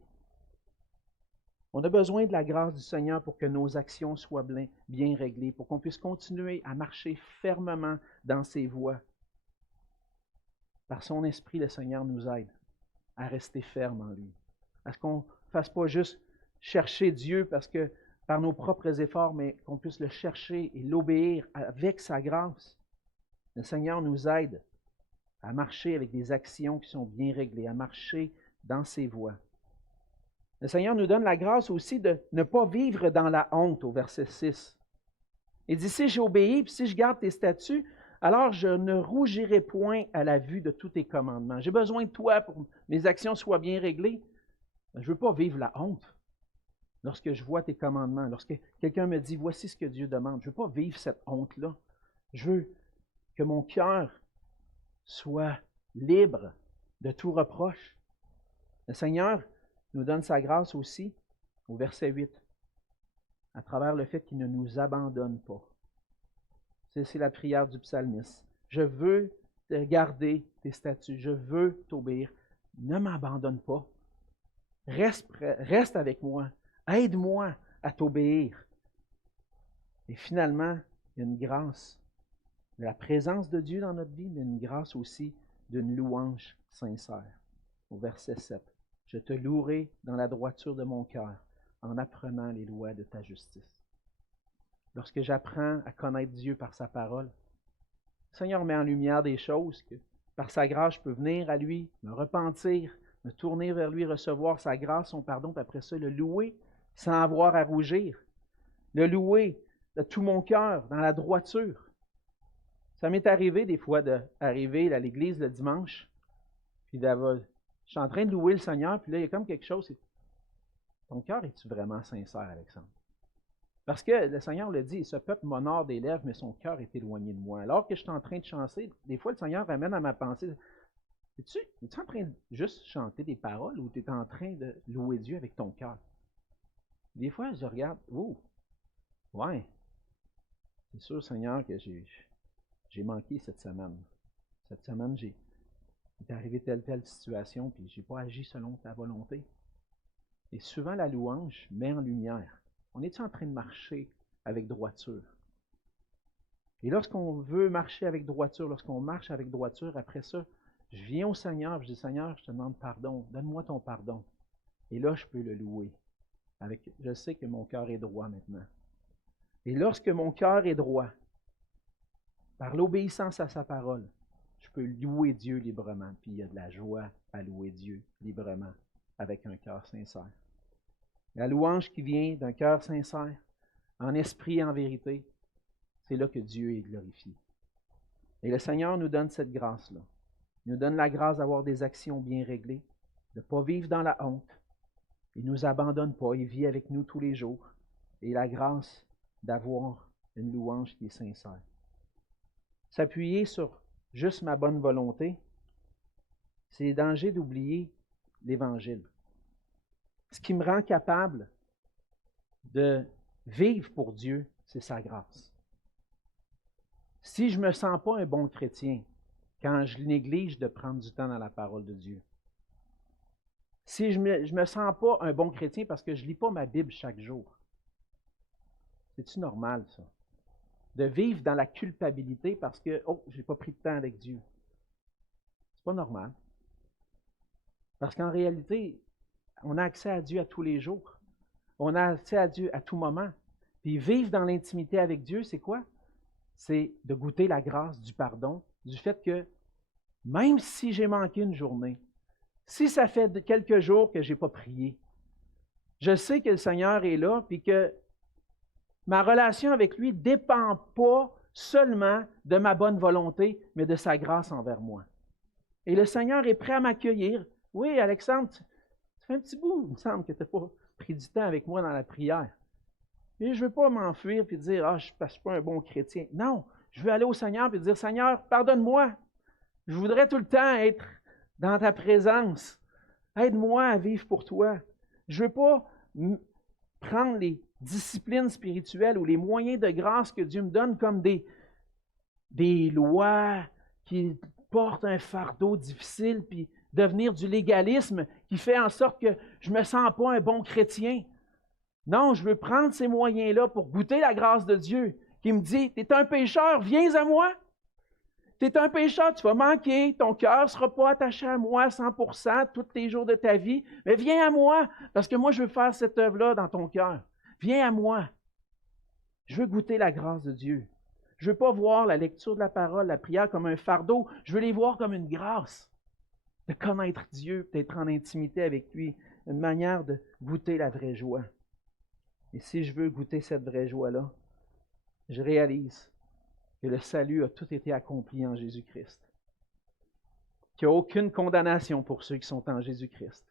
On a besoin de la grâce du Seigneur pour que nos actions soient bien réglées, pour qu'on puisse continuer à marcher fermement dans ses voies. Par son esprit, le Seigneur nous aide à rester ferme en lui. À ce qu'on ne fasse pas juste chercher Dieu par nos propres efforts, mais qu'on puisse le chercher et l'obéir avec sa grâce. Le Seigneur nous aide à marcher avec des actions qui sont bien réglées, à marcher dans ses voies. Le Seigneur nous donne la grâce aussi de ne pas vivre dans la honte au verset 6. Il dit, si j'obéis, puis si je garde tes statuts, alors je ne rougirai point à la vue de tous tes commandements. J'ai besoin de toi pour que mes actions soient bien réglées. Je ne veux pas vivre la honte lorsque je vois tes commandements, lorsque quelqu'un me dit, voici ce que Dieu demande. Je ne veux pas vivre cette honte-là. Je veux que mon cœur soit libre de tout reproche. Le Seigneur nous donne sa grâce aussi au verset 8, à travers le fait qu'il ne nous abandonne pas. C'est la prière du psalmiste. Je veux te garder tes statuts, je veux t'obéir. Ne m'abandonne pas. Reste avec moi. Aide-moi à t'obéir. Et finalement, il y a une grâce de la présence de Dieu dans notre vie, mais une grâce aussi d'une louange sincère. Au verset 7. Je te louerai dans la droiture de mon cœur en apprenant les lois de ta justice. Lorsque j'apprends à connaître Dieu par sa parole, le Seigneur met en lumière des choses que par sa grâce je peux venir à lui, me repentir, me tourner vers lui, recevoir sa grâce, son pardon, puis après ça le louer sans avoir à rougir. Le louer de tout mon cœur dans la droiture. Ça m'est arrivé des fois d'arriver à l'église le dimanche, puis d'avoir... Je suis en train de louer le Seigneur, puis là, il y a comme quelque chose. Ton cœur, es-tu vraiment sincère, Alexandre? Parce que le Seigneur le dit, ce peuple m'honore des lèvres, mais son cœur est éloigné de moi. Alors que je suis en train de chanter, des fois, le Seigneur ramène à ma pensée, es-tu en train de juste chanter des paroles ou tu es en train de louer Dieu avec ton cœur? Des fois, je regarde, ouais, c'est sûr, Seigneur, que j'ai manqué cette semaine. Cette semaine, il est arrivé telle situation, puis je n'ai pas agi selon ta volonté. Et souvent, la louange met en lumière. On est-tu en train de marcher avec droiture? Et lorsqu'on veut marcher avec droiture, lorsqu'on marche avec droiture, après ça, je viens au Seigneur, je dis, Seigneur, je te demande pardon, donne-moi ton pardon. Et là, je peux le louer. Je sais que mon cœur est droit maintenant. Et lorsque mon cœur est droit, par l'obéissance à sa parole, je peux louer Dieu librement. Puis il y a de la joie à louer Dieu librement avec un cœur sincère. La louange qui vient d'un cœur sincère, en esprit et en vérité, c'est là que Dieu est glorifié. Et le Seigneur nous donne cette grâce-là. Il nous donne la grâce d'avoir des actions bien réglées, de ne pas vivre dans la honte. Il ne nous abandonne pas, il vit avec nous tous les jours. Et la grâce d'avoir une louange qui est sincère. S'appuyer sur juste ma bonne volonté, c'est le danger d'oublier l'Évangile. Ce qui me rend capable de vivre pour Dieu, c'est sa grâce. Si je ne me sens pas un bon chrétien, quand je néglige de prendre du temps dans la parole de Dieu, si je me sens pas un bon chrétien parce que je ne lis pas ma Bible chaque jour, c'est-tu normal, ça? De vivre dans la culpabilité parce que, je n'ai pas pris de temps avec Dieu. C'est pas normal. Parce qu'en réalité, on a accès à Dieu à tous les jours. On a accès à Dieu à tout moment. Puis vivre dans l'intimité avec Dieu, c'est quoi? C'est de goûter la grâce du pardon, du fait que même si j'ai manqué une journée, si ça fait quelques jours que je n'ai pas prié, je sais que le Seigneur est là, puis que ma relation avec lui ne dépend pas seulement de ma bonne volonté, mais de sa grâce envers moi. Et le Seigneur est prêt à m'accueillir. Oui, Alexandre, tu fais un petit bout, il me semble que tu n'as pas pris du temps avec moi dans la prière. Mais je ne veux pas m'enfuir et dire, je ne suis pas un bon chrétien. Non, je veux aller au Seigneur et dire, Seigneur, pardonne-moi. Je voudrais tout le temps être dans ta présence. Aide-moi à vivre pour toi. Je ne veux pas prendre les disciplines spirituelles ou les moyens de grâce que Dieu me donne comme des lois qui portent un fardeau difficile, puis devenir du légalisme qui fait en sorte que je ne me sens pas un bon chrétien. Non, je veux prendre ces moyens-là pour goûter la grâce de Dieu qui me dit, tu es un pécheur, viens à moi. Tu es un pécheur, tu vas manquer, ton cœur ne sera pas attaché à moi 100% tous les jours de ta vie, mais viens à moi, parce que moi, je veux faire cette œuvre-là dans ton cœur. Viens à moi. Je veux goûter la grâce de Dieu. Je ne veux pas voir la lecture de la parole, la prière comme un fardeau, je veux les voir comme une grâce de connaître Dieu, d'être en intimité avec lui, une manière de goûter la vraie joie. Et si je veux goûter cette vraie joie-là, je réalise que le salut a tout été accompli en Jésus-Christ. Qu'il n'y a aucune condamnation pour ceux qui sont en Jésus-Christ.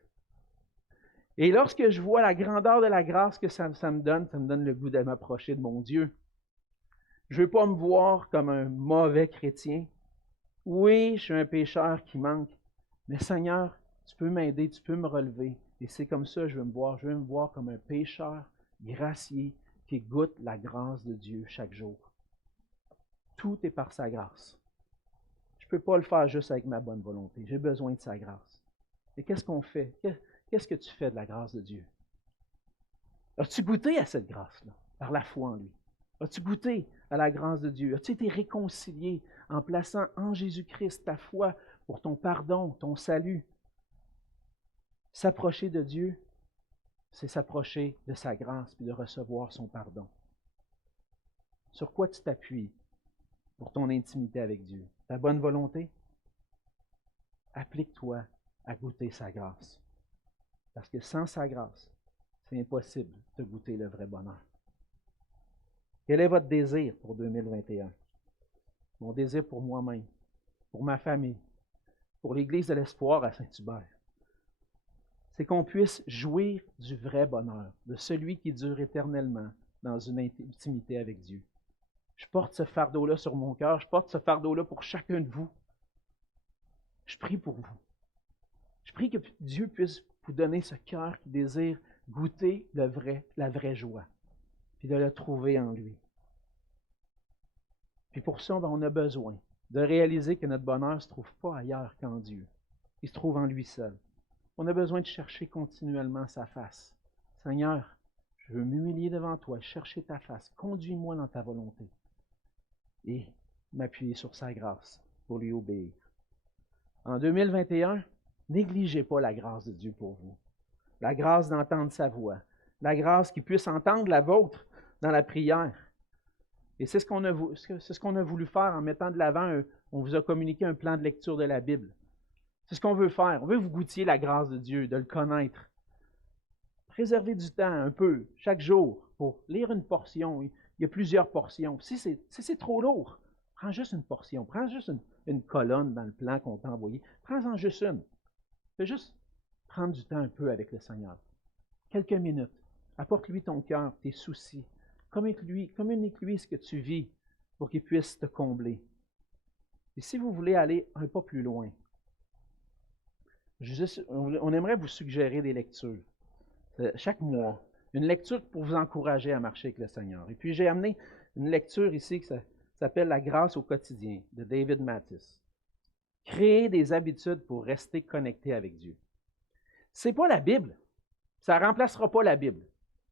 Et lorsque je vois la grandeur de la grâce que ça me donne le goût de m'approcher de mon Dieu. Je ne veux pas me voir comme un mauvais chrétien. Oui, je suis un pécheur qui manque, mais Seigneur, tu peux m'aider, tu peux me relever. Et c'est comme ça que je veux me voir. Je veux me voir comme un pécheur gracié qui goûte la grâce de Dieu chaque jour. Tout est par sa grâce. Je ne peux pas le faire juste avec ma bonne volonté. J'ai besoin de sa grâce. Et qu'est-ce qu'on fait? Qu'est-ce que tu fais de la grâce de Dieu? As-tu goûté à cette grâce-là, par la foi en lui? As-tu goûté à la grâce de Dieu? As-tu été réconcilié en plaçant en Jésus-Christ ta foi pour ton pardon, ton salut? S'approcher de Dieu, c'est s'approcher de sa grâce et de recevoir son pardon. Sur quoi tu t'appuies pour ton intimité avec Dieu? Ta bonne volonté? Applique-toi à goûter sa grâce. Parce que sans sa grâce, c'est impossible de goûter le vrai bonheur. Quel est votre désir pour 2021? Mon désir pour moi-même, pour ma famille, pour l'Église de l'Espoir à Saint-Hubert, c'est qu'on puisse jouir du vrai bonheur, de celui qui dure éternellement dans une intimité avec Dieu. Je porte ce fardeau-là sur mon cœur, je porte ce fardeau-là pour chacun de vous. Je prie pour vous. Je prie que Dieu puisse vous donner ce cœur qui désire goûter la vraie joie, puis de le trouver en lui. Puis pour ça, on a besoin de réaliser que notre bonheur ne se trouve pas ailleurs qu'en Dieu. Il se trouve en lui seul. On a besoin de chercher continuellement sa face. Seigneur, je veux m'humilier devant toi, chercher ta face. Conduis-moi dans ta volonté. Et m'appuyer sur sa grâce pour lui obéir. En 2021, négligez pas la grâce de Dieu pour vous. La grâce d'entendre sa voix. La grâce qu'il puisse entendre la vôtre dans la prière. Et c'est ce qu'on a voulu faire en mettant de l'avant, on vous a communiqué un plan de lecture de la Bible. C'est ce qu'on veut faire. On veut que vous goûtiez la grâce de Dieu, de le connaître. Préservez du temps un peu, chaque jour, pour lire une portion. Il y a plusieurs portions. Si c'est trop lourd, prends juste une portion. Prends juste une colonne dans le plan qu'on t'a envoyé. Prends-en juste une. Fais juste prendre du temps un peu avec le Seigneur. Quelques minutes. Apporte-lui ton cœur, tes soucis. Communique-lui ce que tu vis pour qu'il puisse te combler. Et si vous voulez aller un pas plus loin, on aimerait vous suggérer des lectures chaque mois. Une lecture pour vous encourager à marcher avec le Seigneur. Et puis j'ai amené une lecture ici qui s'appelle « La grâce au quotidien » de David Mathis. Créer des habitudes pour rester connecté avec Dieu. Ce n'est pas la Bible. Ça ne remplacera pas la Bible.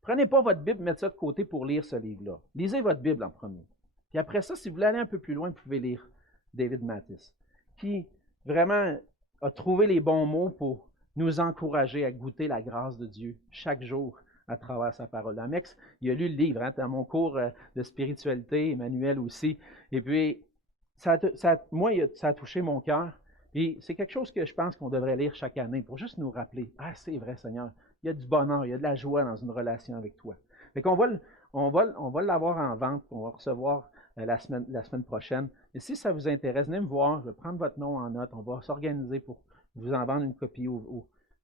Prenez pas votre Bible, mettez ça de côté pour lire ce livre-là. Lisez votre Bible en premier. Puis après ça, si vous voulez aller un peu plus loin, vous pouvez lire David Mathis, qui vraiment a trouvé les bons mots pour nous encourager à goûter la grâce de Dieu chaque jour à travers sa parole. Amex, il a lu le livre, dans mon cours de spiritualité, Emmanuel aussi. Et puis, ça a touché mon cœur. Puis c'est quelque chose que je pense qu'on devrait lire chaque année pour juste nous rappeler, c'est vrai Seigneur, Il y a du bonheur, il y a de la joie dans une relation avec toi. Fait qu'on on va l'avoir en vente, on va recevoir la semaine prochaine. Et si ça vous intéresse, venez me voir, je vais prendre votre nom en note, on va s'organiser pour vous en vendre une copie.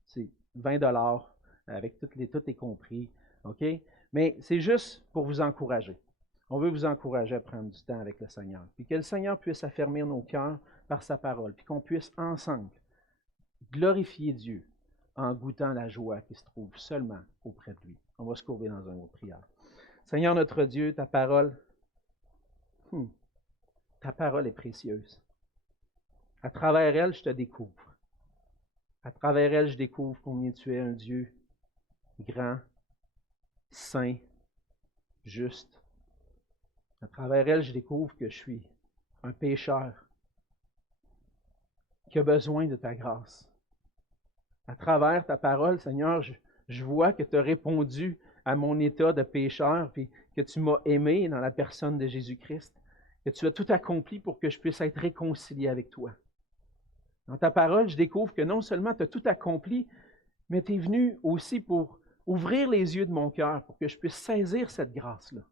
C'est 20 $ avec tout est compris. OK? Mais c'est juste pour vous encourager. On veut vous encourager à prendre du temps avec le Seigneur. Puis que le Seigneur puisse affermir nos cœurs par sa parole. Puis qu'on puisse ensemble glorifier Dieu en goûtant la joie qui se trouve seulement auprès de lui. On va se courber dans un mot de prière. Seigneur notre Dieu, ta parole est précieuse. À travers elle, je te découvre. À travers elle, je découvre combien tu es un Dieu grand, saint, juste. À travers elle, je découvre que je suis un pécheur qui a besoin de ta grâce. À travers ta parole, Seigneur, je vois que tu as répondu à mon état de pécheur, puis que tu m'as aimé dans la personne de Jésus-Christ, que tu as tout accompli pour que je puisse être réconcilié avec toi. Dans ta parole, je découvre que non seulement tu as tout accompli, mais tu es venu aussi pour ouvrir les yeux de mon cœur, pour que je puisse saisir cette grâce-là.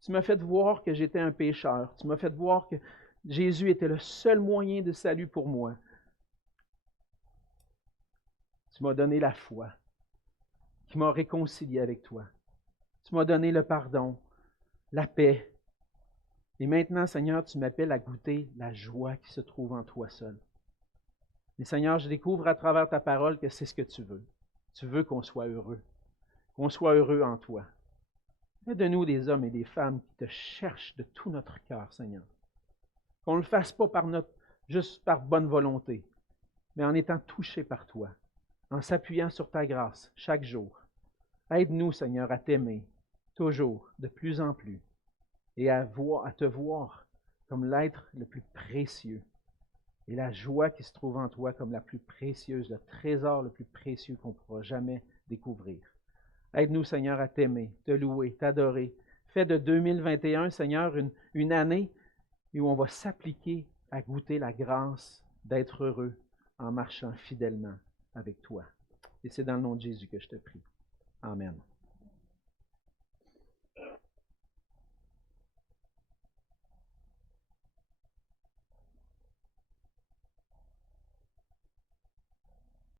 Tu m'as fait voir que j'étais un pécheur. Tu m'as fait voir que Jésus était le seul moyen de salut pour moi. Tu m'as donné la foi qui m'a réconcilié avec toi. Tu m'as donné le pardon, la paix. Et maintenant, Seigneur, tu m'appelles à goûter la joie qui se trouve en toi seul. Et Seigneur, je découvre à travers ta parole que c'est ce que tu veux. Tu veux qu'on soit heureux en toi. Fais de nous des hommes et des femmes qui te cherchent de tout notre cœur, Seigneur. Qu'on ne le fasse pas juste par bonne volonté, mais en étant touchés par toi, en s'appuyant sur ta grâce chaque jour. Aide-nous, Seigneur, à t'aimer toujours, de plus en plus, et à te voir comme l'être le plus précieux, et la joie qui se trouve en toi comme la plus précieuse, le trésor le plus précieux qu'on ne pourra jamais découvrir. Aide-nous, Seigneur, à t'aimer, te louer, t'adorer. Fais de 2021, Seigneur, une année où on va s'appliquer à goûter la grâce d'être heureux en marchant fidèlement avec toi. Et c'est dans le nom de Jésus que je te prie. Amen.